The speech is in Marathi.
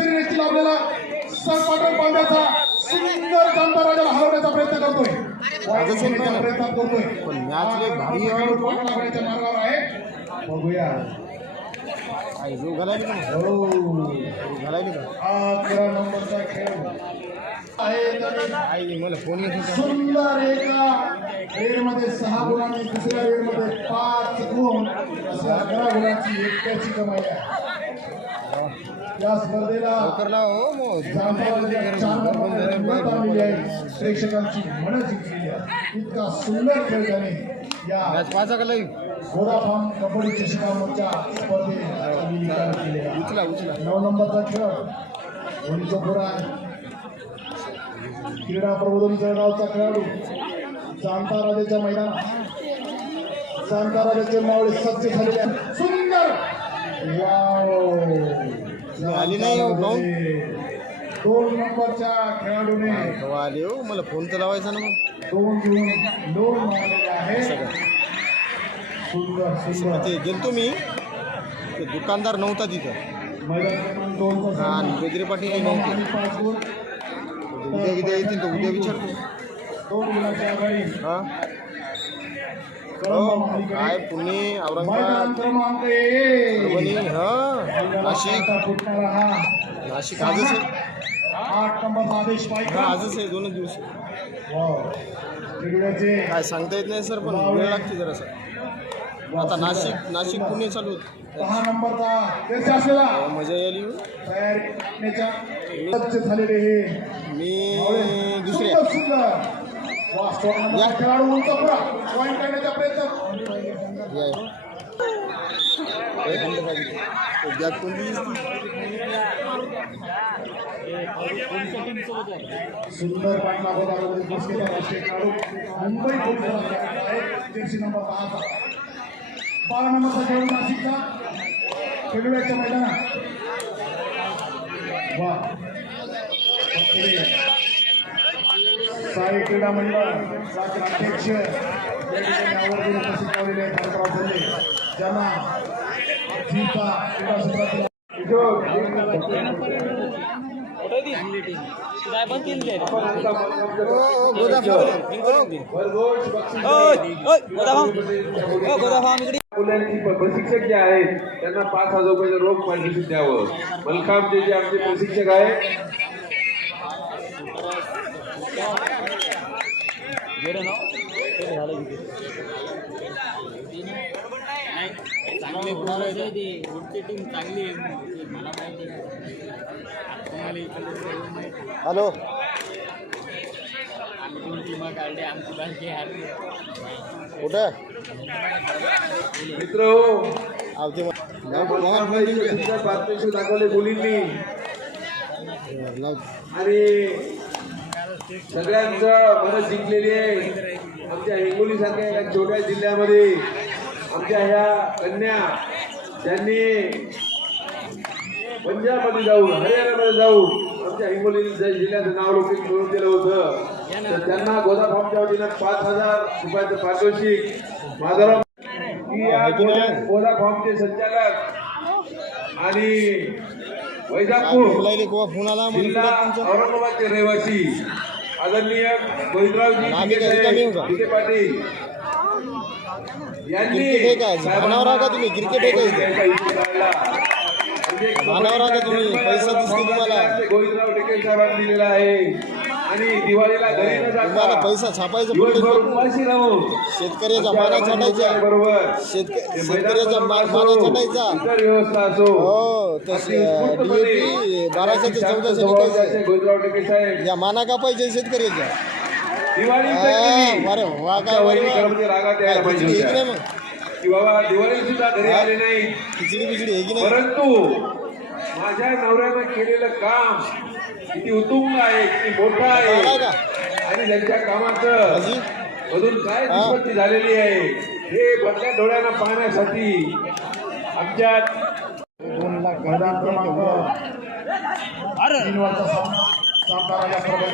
देखील आपल्याला पाटण पांड्याचा सुंदर कांता राजाला हरवण्याचा प्रयत्न करतोय. वाईट खेळण्याचा प्रयत्न करतोय. मॅच भारी हा मार्गावर आहे. बघूया. जो घालायली का? हो. घालायली हा नंबरचा खेळ. सुंदर एका रेडमध्ये सहा गुण आणि दुसऱ्या रेडमध्ये पाच गुण. असे अकरा गुणांची एकट्याची कमाई आहे. या स्पर्धेला हो प्रेक्षकांची मन जिंकलेली आहे इतका सुंदर खेळ त्याने या मॅच पाचा का लाईव्ह? गोरा फार्म कबड्डी चषकामधच्या स्पर्धेत नऊ नंबरचा खेळ. गोरा क्रीडा प्रबोधन जळगावचा खेळाडू जाणता राजाच्या मैदानात जाणता राजाचे मावळे सज्ज झालेले. सुंदर! वाव! आली नाही हो? दोन नंबरच्या खेळाडूने आली हो. मला फोन तर लावायचा ना मग. दोन घेऊन दोन मारलेले आहे सुंदर सुंदर. ते गेलतो मी. ते दुकानदार नव्हता तिथं. मैदान क्रमांक दोनचा हा आणि. बेदरे पाटील नव्हते. आणि पाच गुण उद्या उद्या येतील तर उद्या विचारतो. आघाडी. हा? हो. काय पुणे औरंगाबाद. परभणी हा? नाशिक. हा. नाशिक आजच आहे. हा आजच आहे दोनच दिवस. काय सांगता येत नाही सर पण वेळ लागते जरासा आता नाशिक नाशिक पुणे चालू होतं. तेव्हा मजा आली झालेले हे. मी दुसरे. खेळाडू उंच पुरा. पॉईंट करण्याचा प्रयत्न. सुंदर पाटला खेळाडू. मुंबई जर्सी नंबर दहाचा बारा नंबरचा खेळाडू नाशिकचा. खेळूड्याच्या मैदानात. साई क्रीडा मंडळ राज्य अध्यक्ष या ठिकाणी आवर्जून उपस्थित राहिलेले आहेत हरकराव बोलले ज्यांना FIFA क्रीडा क्षेत्रातील मुलांची प्रशिक्षक जे आहेत त्यांना पाच हजार रुपयाचं रोख पारितोषिक द्यावं. मलकामचे जे आमचे प्रशिक्षक आहेत हॅलो. कुठं? मित्र हो. दाखवले मुलींनी. आणि सगळ्यांचं मदत जिंकलेली आहे. आमच्या हिंगोली सारख्या या छोट्या जिल्ह्यामध्ये आमच्या ह्या कन्या त्यांनी पंजाबमध्ये जाऊन हरियाणामध्ये जाऊन आमच्या हिंगोली जिल्ह्याचं नाव लोकांनी मिळवून दिलं होतं. तर त्यांना गोदा फार्मच्या वतीनं पाच हजार रुपयाचं पारितोषिक. माधवराव या गोदा गोदा फार्मचे संचालक आणि वैजापूर जिल्हा औरंगाबादचे रहिवासी आदरणीय आम्ही विखे पाटील. यांनी क्रिकेट आहा का? तुम्ही? क्रिकेट आहे का का तुम्ही? पैसा दिसतो तुम्हाला? गोविंदराव टेके साहेबांनी दिलेला आहे आणि दिवाळीला घरी न तुम्हाला जाता पैसा छापायचं दिवसभर उपाशी राहून माना बरोबर शेतक शेतकऱ्याच्या मा- माना छाटायचा इतर व्यवस्था असो हो डीएपी बाराशे ते चौदाशे जवळचे विकायचे गोविंदराव टेके साहेब या माना कापायचे शेतकऱ्याच्या दिवाळी हा, केली. अरे वा आमच्या काय वहिनी वा. कर्मचारी रागात यायला पाहिजे मग की बाबा दिवाळी सुद्धा घरी आले नाही. परंतु माझ्या नवऱ्यानं केलेलं काम किती उत्तुंग आहे किती मोठं आहे. का आणि त्यांच्या कामाचं अजी? मधून काय. निष्पत्ती झालेली आहे. हे बदल्या डोळ्यानं पाहण्यासाठी आमच्यात तीन सामना राजा प्रबळ